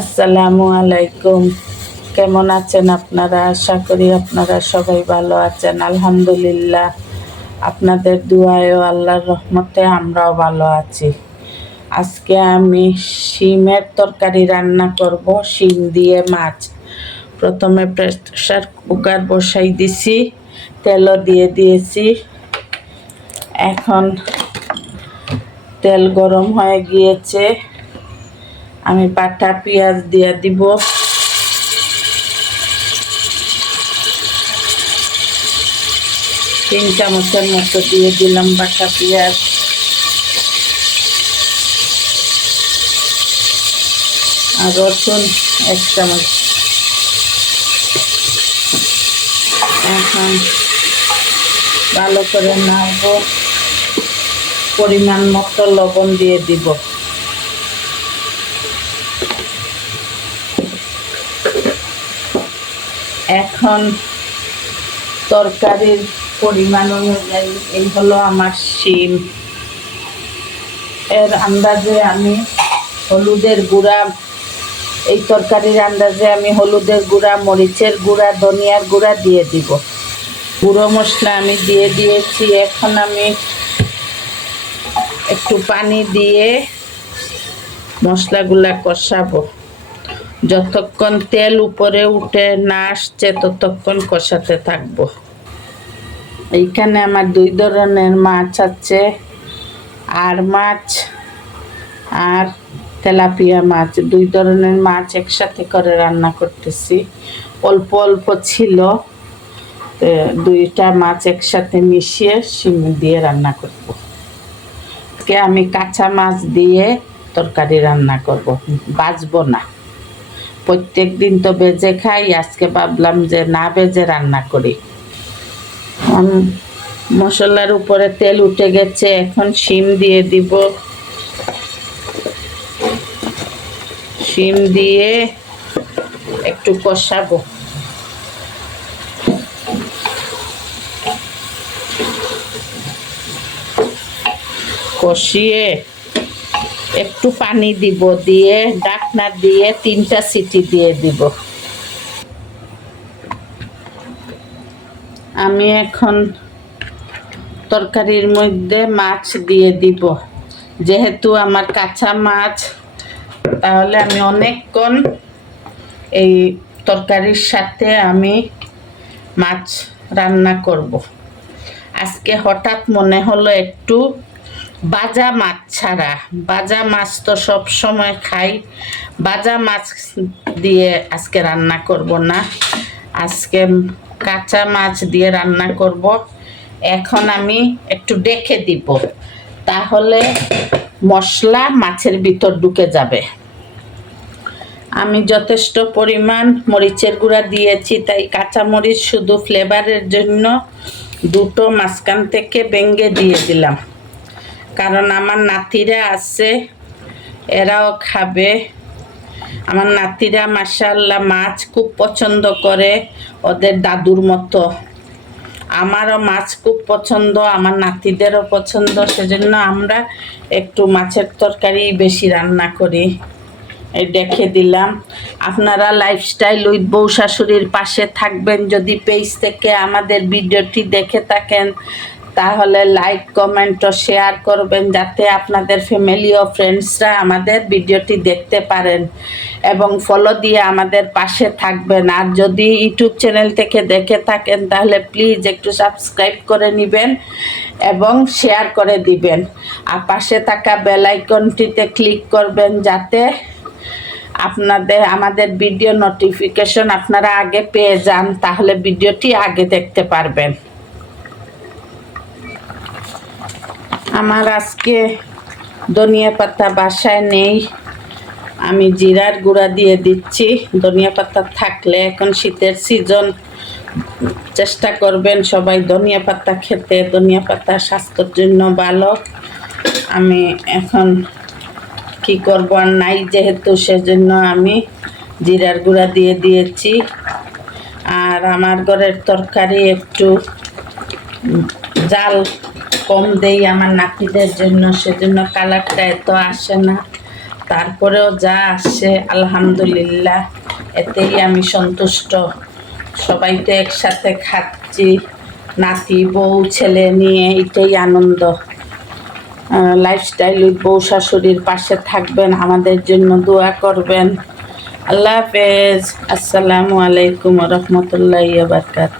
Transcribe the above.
আসসালামু আলাইকুম। কেমন আছেন আপনারা? আশা করি আপনারা সবাই ভালো আছেন। আলহামদুলিল্লাহ। আপনাদের দুয়ায় আল্লাহর রহমতে আমরাও ভালো আছি। আজকে আমি শিমের তরকারি রান্না করব। শিম দিয়ে মাছ। প্রথমে প্রেসার কুকার বসাই দিছি। তেলও দিয়ে দিয়েছি। এখন তেল গরম হয়ে গিয়েছে। আমি পাটা পেঁয়াজ দিয়ে দিব। তিন চামচের মতো দিয়ে দিলাম বাটা পেঁয়াজ। আর রসুন এক চামচ। এখন ভালো করে নাড়ব। পরিমাণ মতো লবণ দিয়ে দিব। এখন তরকারির পরিমাণ অনুযায়ী এই হলো আমার শিম। এর আন্দাজে আমি হলুদের গুঁড়া, এই তরকারির আন্দাজে আমি হলুদের গুঁড়া, মরিচের গুঁড়া, ধনিয়ার গুঁড়া দিয়ে দিব। গুঁড়ো মশলা আমি দিয়ে দিয়েছি। এখন আমি একটু পানি দিয়ে মশলাগুলা কষাবো। যতক্ষণ তেল উপরে উঠে না আসছে, ততক্ষণ কষাতে থাকব। এইখানে আমার দুই ধরনের মাছ আছে, আর মাছ আর তেলাপিয়া মাছ। দুই ধরনের মাছ একসাথে করে রান্না করতেছি। অল্প অল্প ছিল দুইটা মাছ একসাথে মিশিয়ে শিম দিয়ে রান্না করব। আজকে আমি কাঁচা মাছ দিয়ে তরকারি রান্না করব বাজবো না। প্রত্যেক দিন তো বেজে খাই, আজকে ভাবলাম যে না বেজে রান্না করি। মশলার উপরে তেল উঠে গেছে, এখন শিম দিয়ে দিব। শিম দিয়ে একটু কষাবো। কষিয়ে একটু পানি দিব দিয়ে ডাকনা দিয়ে তিনটা সিটি দিয়ে দিব। আমি এখন তরকারির মধ্যে মাছ দিয়ে দিব। যেহেতু আমার কাঁচা মাছ, তাহলে আমি অনেকক্ষণ এই তরকারির সাথে আমি মাছ রান্না করব। আজকে হঠাৎ মনে হলো একটু বাজা মাছ। ছাড়া। বাজা মাছ তো সব সময় খাই। বাজা মাছ দিয়ে আজকে রান্না করব না। আজকে কাঁচা মাছ দিয়ে রান্না করব। এখন আমি একটু ডেকে দিব। তাহলে মশলা মাছের ভিতর ঢুকে যাবে। আমি যথেষ্ট পরিমাণ মরিচের গুঁড়া দিয়েছি, তাই কাঁচা মরিচ শুধু ফ্লেভারের জন্য দুটো মাঝখান থেকে বেঙ্গে দিয়ে দিলাম। কারণ আমার নাতিরা আছে, এরাও খাবে। আমার নাতিরা মাসাল্লাহ মাছ খুব পছন্দ করে ওদের দাদুর মতো। আমারও মাছ খুব পছন্দ, আমার নাতিদেরও পছন্দ, সেজন্য আমরা একটু মাছের তরকারি বেশি রান্না করি। এই দেখে দিলাম। আপনারা লাইফস্টাইল উইথ বউ শাশুড়ির পাশে থাকবেন, যদি পেজ থেকে আমাদের ভিডিওটি দেখে থাকেন তাহলে লাইক কমেন্ট ও শেয়ার করবেন যাতে আপনাদের ফ্যামিলি ও ফ্রেন্ডসরা আমাদের ভিডিওটি দেখতে পারেন এবং ফলো দিয়ে আমাদের পাশে থাকবেন। আর যদি ইউটিউব চ্যানেল থেকে দেখে থাকেন, তাহলে প্লিজ একটু সাবস্ক্রাইব করে নেবেন এবং শেয়ার করে দিবেন। আর পাশে থাকা বেল আইকনটিতে ক্লিক করবেন যাতে আপনাদের, আমাদের ভিডিও নোটিফিকেশন আপনারা আগে পেয়ে যান, তাহলে ভিডিওটি আগে দেখতে পারবেন। আমার আজকে ধনিয়া পাতা বাসায় নেই। আমি জিরার গুঁড়া দিয়ে দিচ্ছি। ধনিয়া পাতা থাকলে এখন শীতের সিজন চেষ্টা করবেন সবাই ধনিয়া পাতা খেতে। ধনিয়া পাতা স্বাস্থ্যের জন্য ভালো। আমি এখন কি করব আর নাই যেহেতু, সেজন্য আমি জিরার গুঁড়া দিয়ে দিয়েছি। আর আমার ঘরের তরকারি একটু জাল কম দেই আমার নাতিদের জন্য, সেজন্য কালারটা এত আসে না। তারপরেও যা আসে, আলহামদুলিল্লাহ, এতেই আমি সন্তুষ্ট। সবাই তো একসাথে খাচ্ছি, নাতি, বউ, ছেলে নিয়ে এটাই আনন্দ। লাইফস্টাইল বউ শাশুড়ির পাশে থাকবেন, আমাদের জন্য দোয়া করবেন। আল্লাহ হাফেজ। আসসালামু আলাইকুম রহমতুল্লাহ বারকাত